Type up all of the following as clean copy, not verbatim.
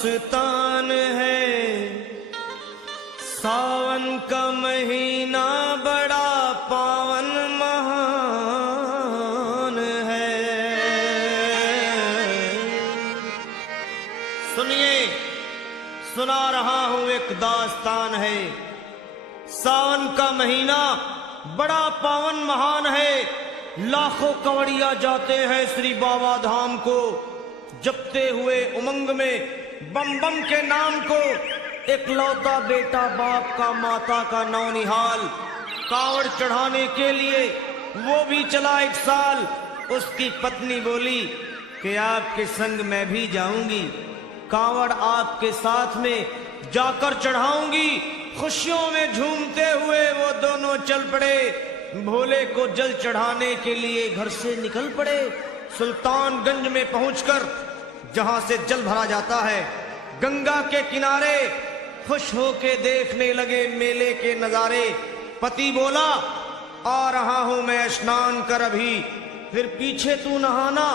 दास्तान है। सावन का महीना बड़ा पावन महान है। सुनिए, सुना रहा हूं एक दास्तान है। सावन का महीना बड़ा पावन महान है। लाखों कवड़िया जाते हैं श्री बाबा धाम को, जपते हुए उमंग में बम बम के नाम को। एक लौता बेटा बाप का माता का नौनिहाल, कावड़ चढ़ाने के लिए वो भी चला एक साल। उसकी पत्नी बोली कि आपके संग मैं भी जाऊंगी, कावड़ आपके साथ में जाकर चढ़ाऊंगी। खुशियों में झूमते हुए वो दोनों चल पड़े। भोले को जल चढ़ाने के लिए घर से निकल पड़े। सुल्तानगंज में पहुंचकर जहां से जल भरा जाता है, गंगा के किनारे खुश होके देखने लगे मेले के नजारे। पति बोला आ रहा हूं मैं स्नान कर अभी, फिर पीछे तू नहाना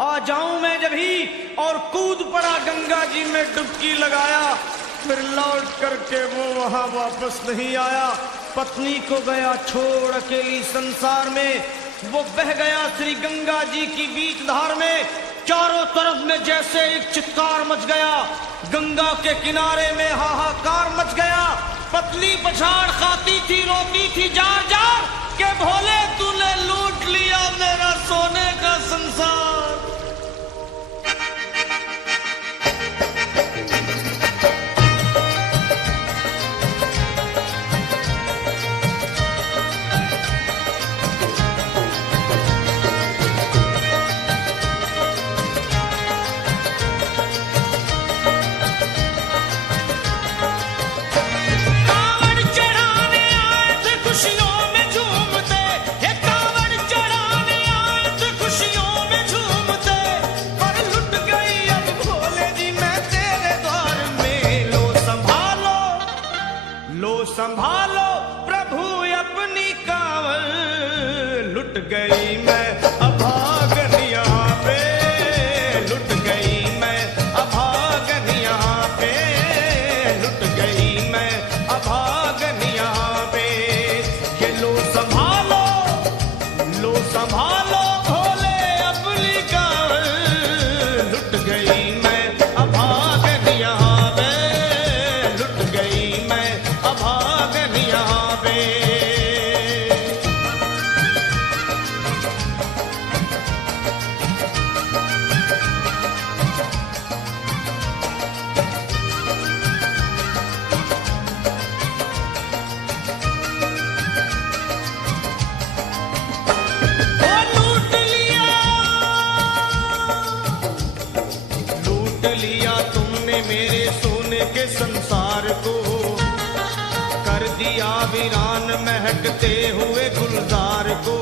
आ जाऊं मैं जभी। और कूद पड़ा गंगा जी में डुबकी लगाया। फिर लौट करके वो वहां वापस नहीं आया। पत्नी को गया छोड़ अकेली संसार में। वो बह गया श्री गंगा जी की बीच धार में। चारों तरफ में जैसे एक चित्कार मच गया, गंगा के किनारे में हाहाकार मच गया। पत्नी पछाड़ खाती थी, रोती थी जार जार के भोले तूने लूट लिया मेरा सोने का संसार। संभालो प्रभु अपनी कांवड़, लुट गई मैं अभागन यहाँ पे, लुट गई मैं अभागन यहाँ पे, लुट गई मैं अभागन यहाँ पे। ये लो संभालो भोले अपनी कांवड़, लुट गई मैं अभागन यहाँ पे, लुट गई मैं अभागन यहाँ पे। लूट लिया तुमने मेरे सोने के संसार को, कर दिया वीरान महकते हुए गुलजार को।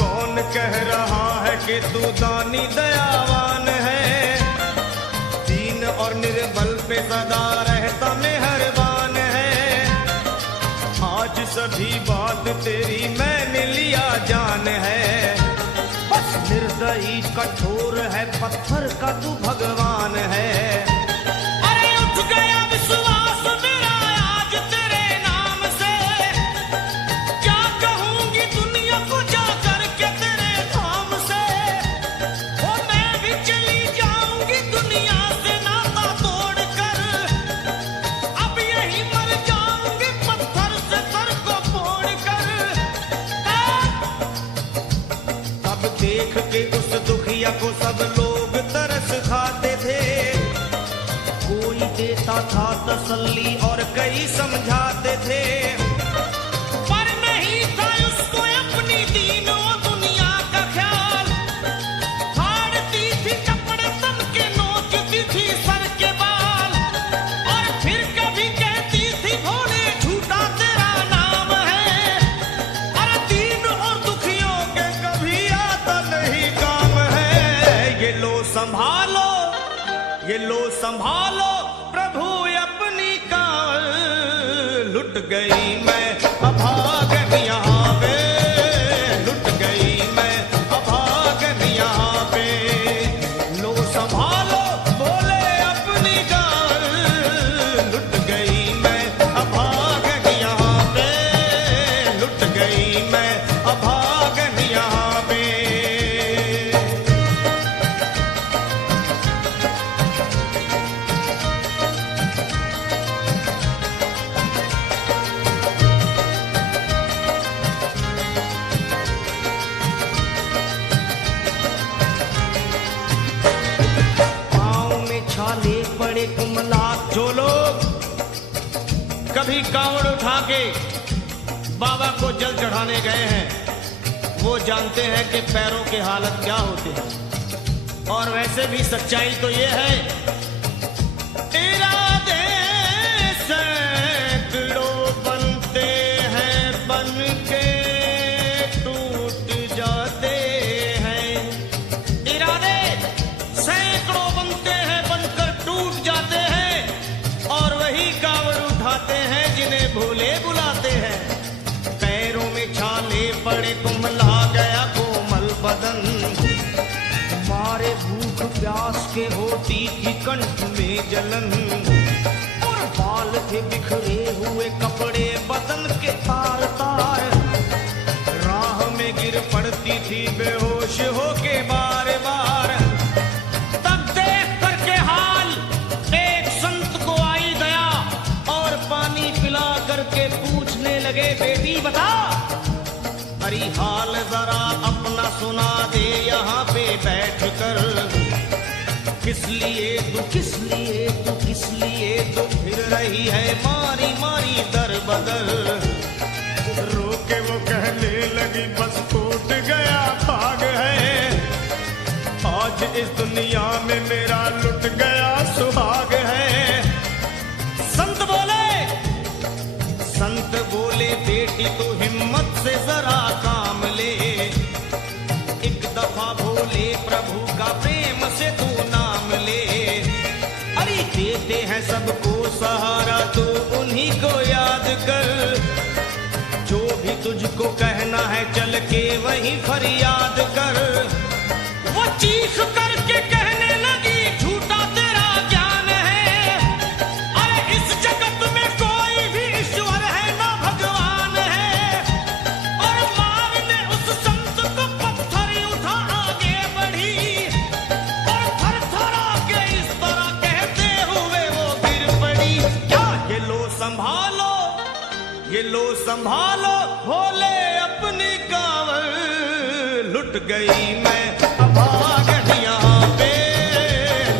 कौन कह रहा है कि तू दानी दयावान है, दीन और निर्बल पे सदा रहता मेहरबान है। आज सभी बात तेरी मैंने लिया जान है, बस निर्दयी कठोर है पत्थर का तू भगवान है। अरे उठ गया विश्वास मेरा आज तेरे नाम से, क्या कहूंगी दुनिया को जा करके तेरे धाम से। ओ मैं भी चली जाऊंगी दुनिया से नाता तोड़ कर, अब यही मर जाऊंगी पत्थर से सर को फोड़ कर। अब देख के उस दुखिया को सब लोग तरस खाते थे, कोई देता था तसल्ली और कई समझाते थे। पर नहीं था उसको अपनी दीन और दुनिया का ख्याल, फाड़ती थी कपड़े तन के, नोचती थी सर के बाल। और फिर कभी कहती थी भोले झूठा तेरा नाम है, और दीन और दुखियों के कभी आता नहीं काम है। ये लो संभालो प्रभु अपनी कांवड़, लुट गई मैं अभागन यहाँ पे, लुट गई मैं अभागन यहाँ पे। लो संभालो भोले अपनी भी कांवड़ उठा के बाबा को जल चढ़ाने गए हैं वो जानते हैं कि पैरों की हालत क्या होती है। और वैसे भी सच्चाई तो ये है, इरादे सैकड़ों बनते हैं बन के टूट जाते हैं। इरादे सैकड़ों बनते हैं बनकर टूट जाते हैं और वही कांवड़ उठाते हैं जिन्हें भोले बुलाते हैं। पैरों में छाले पड़े कुम्हला गया कोमल बदन, मारे भूख प्यास के होती थी कंठ में जलन, और बाल थे बिखरे हुए कपड़े बदन के तार तार, राह में गिर पड़ती थी बेहोश होके बार बार। तब देख करके हाल एक संत को आई दया और पानी पिला करके पूछने लगे, बेटी बता अरे हाल जरा अपना सुना दे यहाँ पे बैठ कर, किस लिए तू किस लिए तू किस लिए तू फिर रही है मारी मारी दर बदर। रोके वो कहने लगी बस टूट गया भाग है, आज इस दुनिया में मेरा लुट गया सुहाग है। संत बोले बेटी तू हिम्मत से जरा काम ले, एक दफा भोले प्रभु का प्रेम से तू नाम ले। अरे देते हैं सबको सहारा तू उन्हीं को याद कर, जो भी तुझको कहना है चल के वहीं फरियाद कर। वो चीख करके कहने लगी झूठा तेरा ज्ञान है, अरे इस जगत में कोई भी ईश्वर है ना भगवान है। और मारने उस संत को पत्थर उठा आगे बढ़ी और थर थरा के इस तरह कहते हुए वो गिर पड़ी। क्या ये लो संभालो ये लो संभालो भोले अपनी कांवड़ लुट गई मैं अभागन यहाँ पे,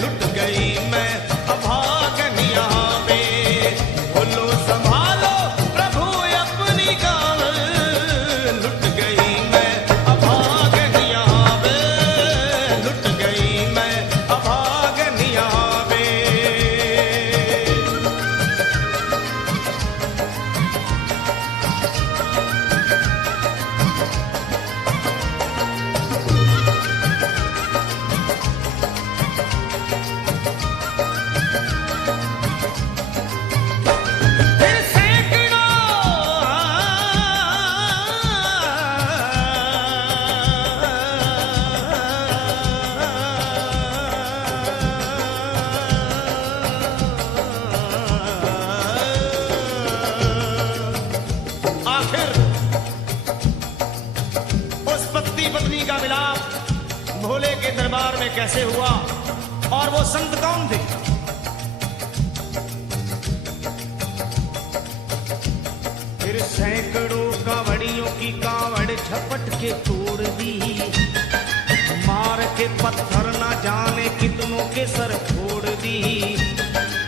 लुट गई मैं अभागन यहाँ पे। बोलो संभालो प्रभु अपनी कांवड़ लुट गई मैं अभागन यहाँ पे, लुट गई मैं अभागन यहाँ पे। पत्नी का मिलाप भोले के दरबार में कैसे हुआ और वो संत कौन थे? फिर सैकड़ों कांवड़ियों की कांवड़ झपट के तोड़ दी, मार के पत्थर ना जाने कितनों के सर फोड़ दी।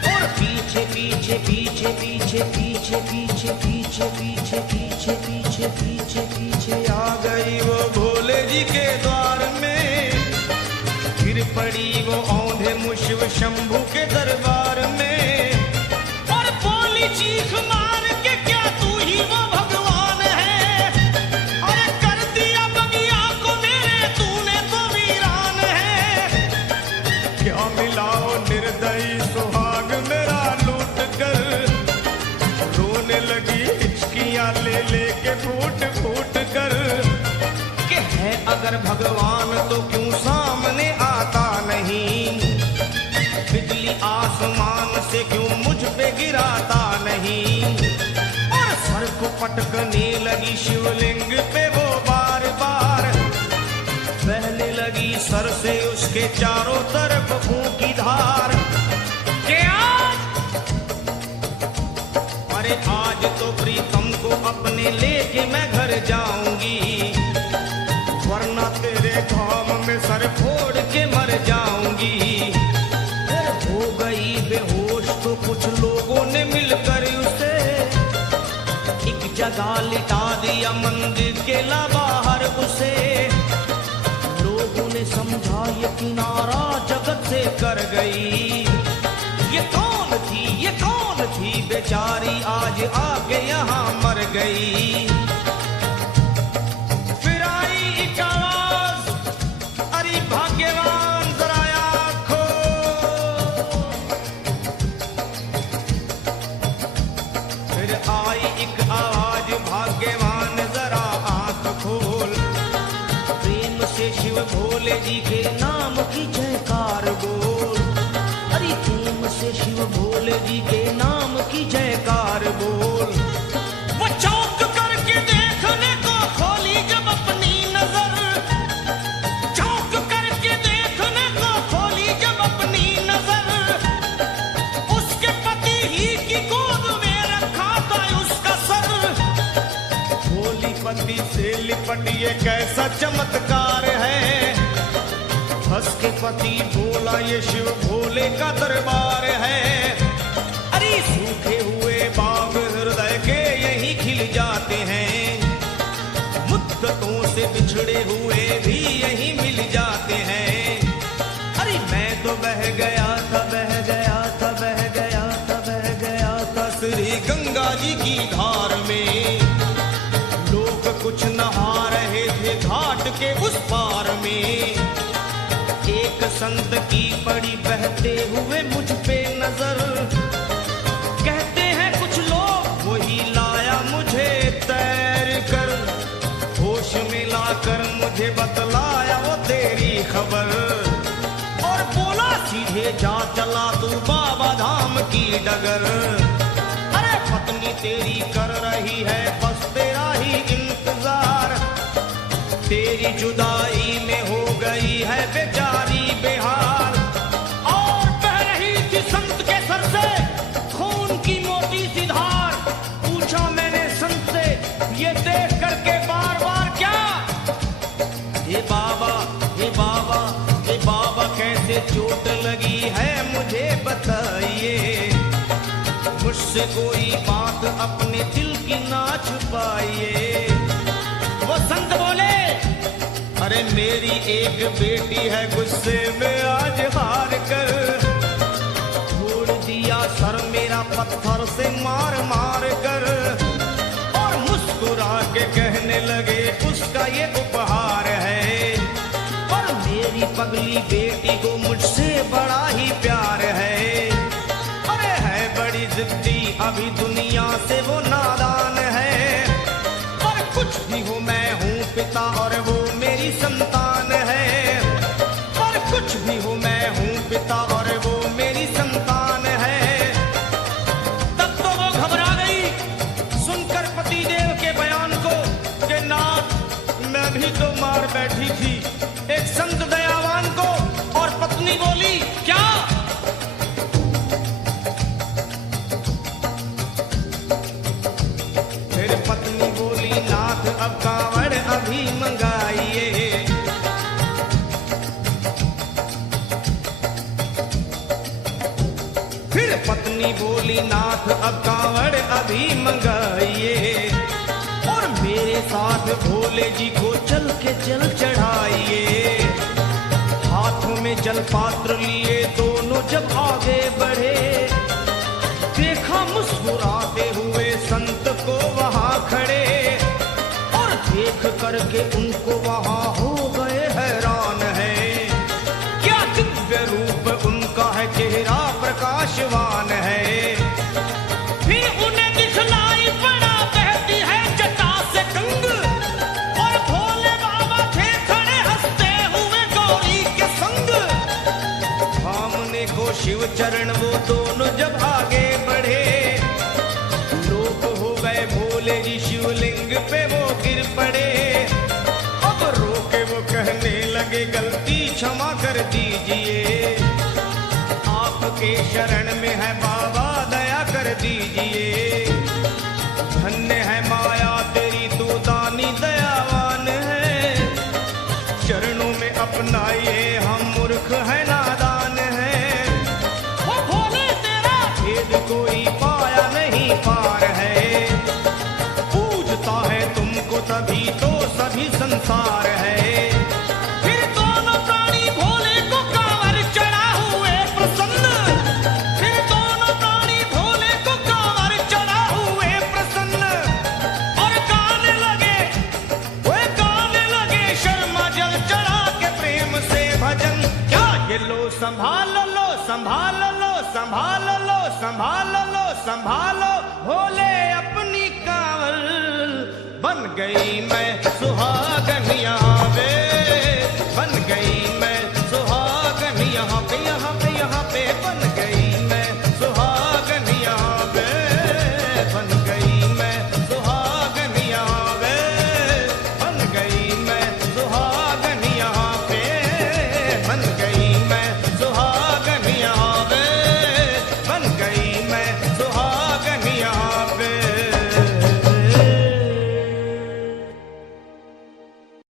और पीछे पीछे पीछे पीछे पीछे पीछे पीछे पीछे पीछे पीछे पीछे पीछे आ गई वो भोले जी के द्वार में। फिर पड़ी वो औंधे मुशिव शंभू के दरबार में और बोली चीख मार के क्या तू ही वो भगवान है? और कर दिया बगिया को मेरे तूने तो वीरान है। क्या मिलाओ निर्दयी सुहाग मेरा लूट कर, रोने लगी हिचकियां ले लेके फूट फूट कर। कि है अगर भगवान तो क्यों सामने आता नहीं, बिजली आसमान से क्यों मुझ पे गिराता नहीं। और सर को पटकने लगी शिवलिंग पे वो बार बार, बहने लगी सर से उसके चारों तरफ खून की धार। अरे आज तो प्रीतम को अपने लेके मैं घर जाऊंगी, वरना तेरे धाम में सर फोड़ के मर जाऊंगी। फिर हो गई बेहोश तो कुछ लोगों ने मिलकर उसे ऐसा लिटा दिया मंदिर के बाहर उसे। लोगों ने समझा ये किनारा जगत से कर गई। ये कौन थी बेचारी आज आके यहाँ मर गई। फिर आई एक आवाज, अरे भाग्यवान जरा आँख खोल। फिर आई एक आवाज, भाग्यवान जरा आँख खोल। प्रेम से शिव भोले जी के नाम की जयकार बोल। अरे प्रेम से शिव भोले जी के नाम की जयकार बोल। वो चौंक करके देखने को खोली जब अपनी नजर। चौंक करके देखने को खोली जब अपनी नजर। उसके पति ही की गोद में रखा था उसका सर। भोली पति से लिपट ये कैसा चमत्कार है। हंस के पति बोला ये शिव भोले का दरबार है। अरे सूखे हुए बाग हृदय के यही खिल जाते हैं। मुद्दतों से बिछड़े हुए भी यही मिल जाते हैं। अरे मैं तो बह गया था श्री गंगा जी की धार में। लोग कुछ नहा रहे थे घाट के उस पार में। एक संत की पड़ी बहते हुए मुझ पे नजर। कहते हैं कुछ लोग वही लाया मुझे तैर कर। होश में लाकर मुझे बतलाया वो तेरी खबर। और बोला सीधे जा चला तू बाबा धाम की डगर। अरे पत्नी तेरी कर रही है बस तेरा ही इंतजार। तेरी जुदाई में हो गई है बेचारी बेहाल। और बह रही थी संत के सर से खून की मोटी सी धार। पूछा मैंने संत से ये देख करके बार बार क्या। हे बाबा कैसे चोट लगी है मुझे बताइए। मुझसे कोई बात अपने दिल की ना छुपाइए। वो संत बोले अरे मेरी एक बेटी है गुस्से में आज हार कर। छोड़ दिया सर मेरा पत्थर से मार मार कर। और मुस्कुरा के कहने लगे उसका ये उपहार है। और मेरी पगली बेटी को मुझसे बड़ा ही प्यार है। अरे है बड़ी जिद्दी अभी दुनिया से वो नादान है। और कुछ भी हो मैं हूँ पिता और वो मेरी संतान है। और कुछ भी हो मैं हूँ पिता और वो मेरी संतान है। तब तो वो घबरा गई सुनकर पतिदेव के बयान को कि नाथ मैं भी तो मार बैठी थी एक संत दयावान को। और पत्नी बोली क्या। फिर पत्नी बोली नाथ अब कांवड़ अभी मंगाइए। फिर पत्नी बोली नाथ अब कांवड़ अभी मंगाइए। और मेरे साथ भोले जी को चल के जल चढ़ाइए। हाथों में जल पात्र लिए दोनों जब आगे बढ़े। देखा मुस्कुराते हुए संत को वहां खड़े। और देख करके उनको वहां हो गए हैरान है। क्या दिव्य रूप उनका है चेहरा प्रकाशवान है। फिर उन्हें दिखलाई पड़ा बहती है जटा से गंग। और भोले बाबा थे खड़े हंसते हुए गौरी के संग। सामने को शिव चरण वो दोनों जब आगे बढ़े। लोग हो गए भोले जी शिवलिंग पे वो गिर पड़े। अब रोके वो कहने लगे गलती क्षमा कर दीजिए। आपके शरण में है बाबा दया कर दीजिए। धन्य है माया तेरी तू दानी दयावान है। चरणों में अपनाइए हम मूर्ख है नादान है। वो भोले तेरा भेद कोई पाया नहीं पार है। पूज ही तो सभी संसार है। फिर दोनों प्राणी भोले को कांवर चढ़ा हुए प्रसन्न, फिर दोनों प्राणी भोले को कांवर चढ़ा हुए प्रसन्न, और गाने लगे, वे गाने लगे शर्मा जल चढ़ा के प्रेम से भजन। क्या ये लो संभाल लो, संभाल लो, संभाल लो, संभाल लो, संभालो भोले अपनी कांवर, बन गई मैं सुहागन यहाँ वे, बन गई